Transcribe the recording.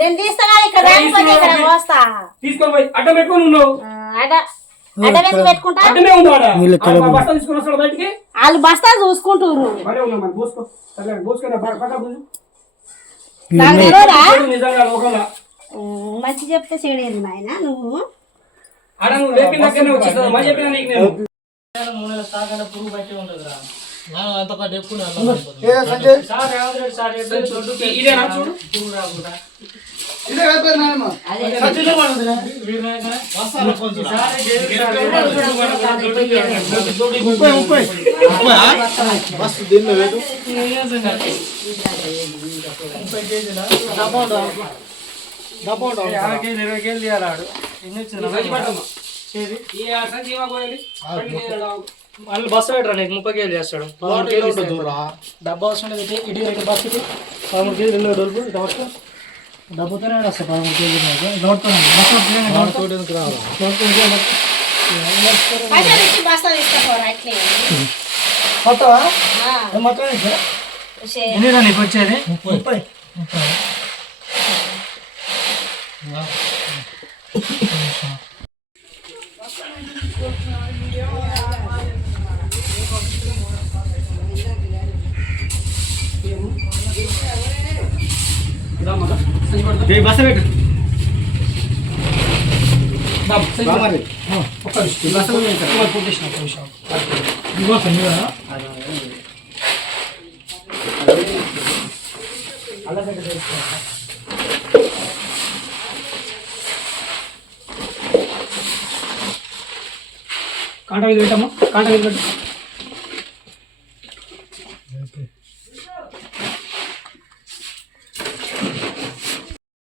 నేను తీస్తాగా ఇక్కడ రాకపోతే ఇక్కడ పోస్తా తీసుకొని పోయి అడ్డం పెట్టుకొని ఉన్నావు. అడ్డం పెట్టుకుంటా వాళ్ళు బస్తా చూసుకుంటారు. మంచి చెప్తే చెడేది నాయన నువ్వు పురుగు బట్టి ఉంటుందిరా వాళ్ళు బస్సు పెట్టరా నీకు 30 కేజీలు చేస్తాడు. డబ్బా వస్తుండే ఇటు బస్సుకి 13 కేజీలు వెళ్ళే డబ్బు డబ్బుతోనే వస్తాయి 13 కేజీలు నీకు వచ్చేది 30. బస్సు పెట్టు కాంటా మీద పెట్టమ్మా కాంటా మీద పెట్టు